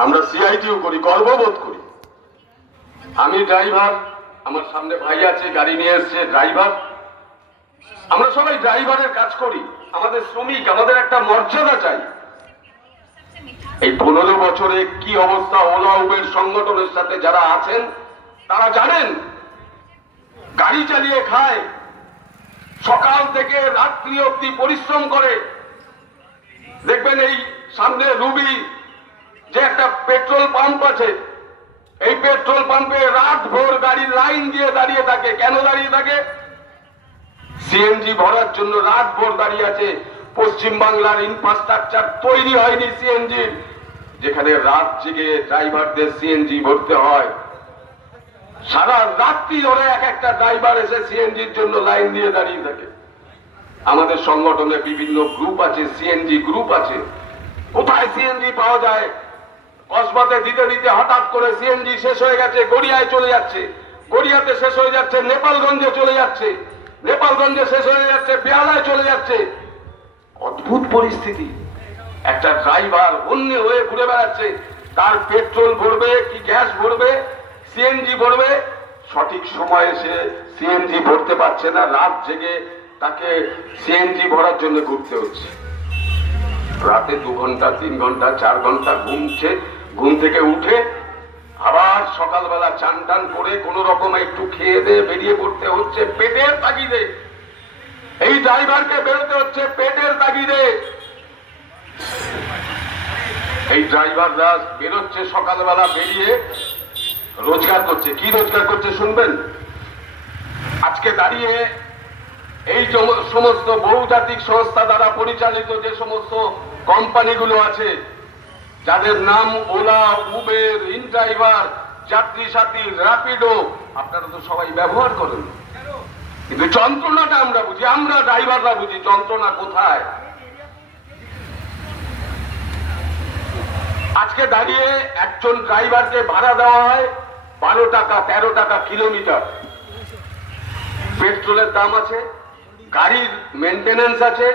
আমরা সিআইটিও করি, গর্ববোধ করি। আমি ড্রাইভার, আমার সামনে ভাই আছে গাড়ি নিয়ে এসছে ড্রাইভার, আমরা সবাই ড্রাইভারের কাজ করি। আমাদের শ্রমিক, আমাদের একটা মর্যাদা চাই। এই 15 বছরে কি অবস্থা ওলা উবের সংগঠনের সাথে যারা আছেন তারা জানেন। গাড়ি চালিয়ে খায়, সকাল থেকে রাত্রি অব্দি পরিশ্রম করে। দেখবেন এই সামনে রুবি যে একটা পেট্রোল পাম্প আছে, এই পেট্রোল পাম্পে রাত ভোর গাড়ির লাইন দিয়ে দাঁড়িয়ে থাকে। কেন দাঁড়িয়ে থাকে? সিএনজি ভরার জন্য রাত ভোর দাঁড়িয়ে আছে। পশ্চিম বাংলার ইনফ্রাস্ট্রাকচার তৈরি হয়নি সিএনজি, যেখানে রাত জেগে ড্রাইভারদের সিএনজি ভরতে হয়। সারা রাত্রি ধরে এক একটা ড্রাইভার এসে সিএনজির জন্য লাইন দিয়ে দাঁড়িয়ে থাকে। আমাদের সংগঠনে বিভিন্ন গ্রুপ আছে, সিএনজি গ্রুপ আছে। কোথায় সিএনজি পাওয়া যায়? কসবাতে দিতে দিতে হঠাৎ করে সিএনজি শেষ হয়ে গেছে, গড়িয়ায় চলে যাচ্ছে, গড়িয়াতে শেষ হয়ে যাচ্ছে, নেপালগঞ্জে চলে যাচ্ছে, নেপালগঞ্জে শেষ হয়ে যাচ্ছে, বেহালায় চলে যাচ্ছে। অদ্ভুত পরিস্থিতি। একটা ড্রাইভার অন্য হয়ে ঘুরে বেড়াচ্ছে, তার পেট্রোল ভরবে কি গ্যাস ভরবে, সিএনজি ভরবে, সঠিক সময়ে সে সিএনজি ভরতে পারছে না। রাত জেগে তাকে সিএনজি ভরার জন্য ঘুরতে হচ্ছে। রাতে 2 ঘন্টা 3 ঘন্টা 4 ঘন্টা ঘুমছে, ঘুম থেকে উঠে আবার সকালবেলা চান টান করে কোন রকম একটু খেয়ে দিয়ে বেরিয়ে পড়তে হচ্ছে পেটের তাগিদে। এই ড্রাইভারকে বেরোতে হচ্ছে পেটের তাগিদে। এই ড্রাইভাররা বেরোচ্ছে সকালবেলা, বেরিয়ে রোজগার করছে। কি রোজগার করছে শুনবেন? আজকে দাঁড়িয়ে এই সমস্ত বহুজাতিক সংস্থা দ্বারা পরিচালিত যে সমস্ত কোম্পানিগুলো আছে, যাদের নাম ওলা, উবের, ইনড্রাইভার, যাত্রী সাথী, র্যাপিডো, আপনারা তো সবাই ব্যবহার করেন, কিন্তু যন্ত্রণাটা আমরা বুঝি, আমরা ড্রাইভাররা বুঝি যন্ত্রণা কোথায়। আজকে দাঁড়িয়ে একজন ড্রাইভারকে ভাড়া দেওয়া হয় 12 টাকা 13 টাকা কিলোমিটার। পেট্রোলের দাম আছে, গাড়ির মেনটেনেন্স আছে,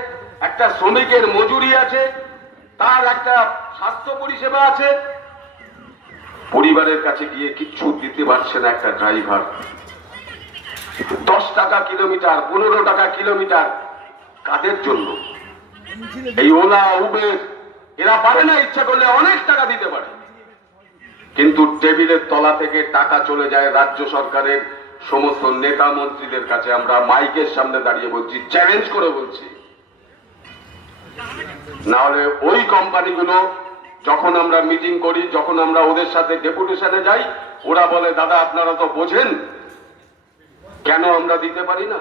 একটা শ্রমিকের মজুরি আছে, তার একটা স্বাস্থ্য পরিষেবা আছে। পরিবারের কাছে গিয়ে কিচ্ছু দিতে পারছে না একটা ড্রাইভার। 10 টাকা কিলোমিটার, 15 টাকা কিলোমিটার, কাদের জন্য? এই ওলা, উবের এরা পারে না, ইচ্ছা করলে অনেক টাকা দিতে পারে, কিন্তু টেবিলের তলা থেকে টাকা চলে যায় রাজ্য সরকারের সমস্ত নেতা মন্ত্রীদের কাছে। আমরা মাইকের সামনে দাঁড়িয়ে বলছি, চ্যালেঞ্জ করে বলছি, না হলে ওই কোম্পানিগুলো যখন আমরা মিটিং করি, যখন আমরা ওদের সাথে ডেপুটেশনে যাই, ওরা বলে দাদা আপনারা তো বোঝেন, কেন আমরা দিতে পারি না?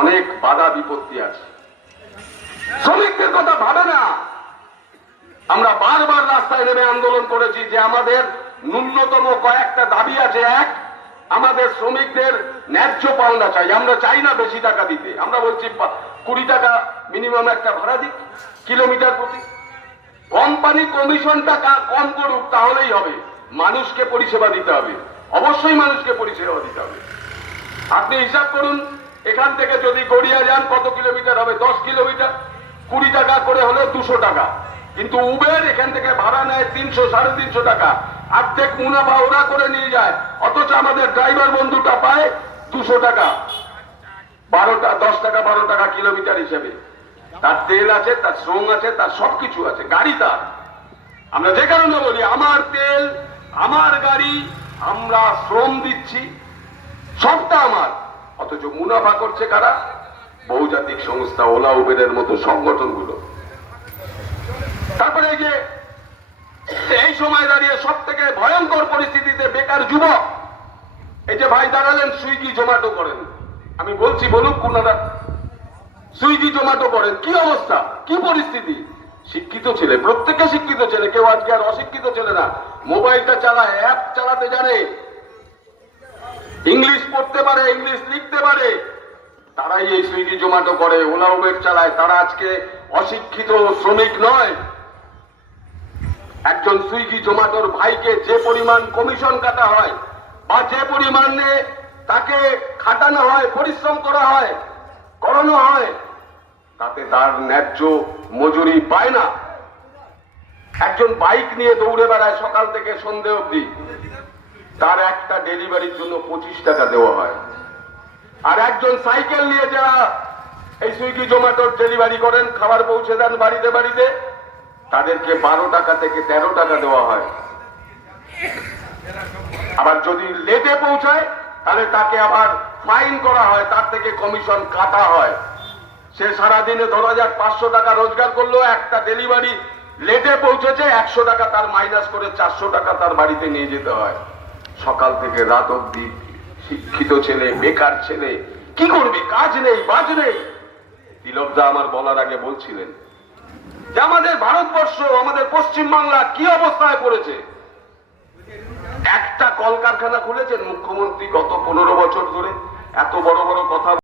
অনেক বাধা বিপত্তি আছে। শ্রমিকদের কথা ভাবে না। আমরা বারবার রাস্তায় নেমে আন্দোলন করেছি যে আমাদের ন্যূনতম কয়েকটা দাবি আছে। এক, আমাদের শ্রমিকদের ন্যায্য পাওনা চাই। আমরা চাই না বেশি টাকা দিতে, আমরা বলছি 20 টাকা মিনিমাম একটা ভাড়া দিক কিলোমিটার প্রতি। কোম্পানি কমিশন টাকা কম করুক, তাহলেই হবে। মানুষকে পরিষেবা দিতে হবে, অবশ্যই মানুষকে পরিষেবা দিতে হবে। আপনি হিসাব করুন, এখান থেকে যদি গড়িয়া যান কত কিলোমিটার হবে? 10 কিলোমিটার, 20 টাকা করে হলে 200 টাকা। কিন্তু উবের এখান থেকে ভাড়া নেয় 300 350 টাকা, অর্ধেক মুনাফা ওরা করে নিয়ে যায়, অথচ আমাদের ড্রাইভার বন্ধুটা পায় 200 টাকা। 10 টাকা 12 টাকা কিলোমিটার হিসেবে। তার তেল আছে, তার শ্রম আছে, তার সবকিছু আছে, গাড়ি তার। আমরা যে কারণে বলি আমার তেল, আমার গাড়ি, আমরা শ্রম দিচ্ছি, সবটা আমার, অথচ মুনাফা করছে কারা? বহুজাতিক সংস্থা, ওলা উবেরের মতো সংগঠনগুলো। তারপরে এই যে এই সময় দাঁড়িয়ে সব থেকে ভয়ঙ্কর পরিস্থিতিতে বেকার যুবক, এই যে ভাই দাঁড়ালেন সুইগি জোম্যাটো করেন, আমি বলছি বলুক কোনটা, সুইগি জোম্যাটো করেন, কি অবস্থা, কি পরিস্থিতি? শিক্ষিত ছেলে, প্রত্যেকে শিক্ষিত ছেলে, কেউ আজকে আর অশিক্ষিত ছেলে না। মোবাইলটা চালায়, অ্যাপ চালাতে জানে, ইংলিশ পড়তে পারে, ইংলিশ লিখতে পারে, তারাই এই সুইগি জোম্যাটো করে, ওলা উবের চালায়। তারা আজকে অশিক্ষিত শ্রমিক নয়। একজন সুইগি জোম্যাটোর ভাইকে যে পরিমাণ কমিশন কাটা হয় বা যে পরিমাণে তাকে খাটানো হয়, পরিশ্রম করা হয়, করানো হয়, তাতে তার ন্যায্য মজুরি পায় না। একজন বাইক নিয়ে দৌড়ে বেড়ায় সকাল থেকে সন্ধে অবধি, তার একটা ডেলিভারির জন্য 25 টাকা দেওয়া হয়। আর একজন সাইকেল নিয়ে যারা এই সুইগি জোম্যাটোর ডেলিভারি করেন, খাবার পৌঁছে দেন বাড়িতে বাড়িতে, তাদেরকে 12 টাকা থেকে 13 টাকা দেওয়া হয়। আবার যদি লেটে পৌঁছায় তাহলে তাকে আবার ফাইন করা হয়, তার থেকে কমিশন কাটা হয়। সে সারাদিনে ধরা যাক 500 টাকা রোজগার করলো, একটা ডেলিভারি লেটে পৌঁছেছে, 100 টাকা তার মাইনাস করে 400 টাকা তার বাড়িতে নিয়ে যেতে হয়। সকাল থেকে রাত অব্দি শিক্ষিত ছেলে, বেকার ছেলে কি করবে? কাজ নেই, বাজ নেই। তিলকদা আমার বলার আগে বলছিলেন যে আমাদের ভারতবর্ষ, আমাদের পশ্চিমবাংলা কি অবস্থায় পড়েছে। একটা কলকারখানা খুলেছেন মুখ্যমন্ত্রী গত 15 বছর ধরে, এত বড় বড় কথা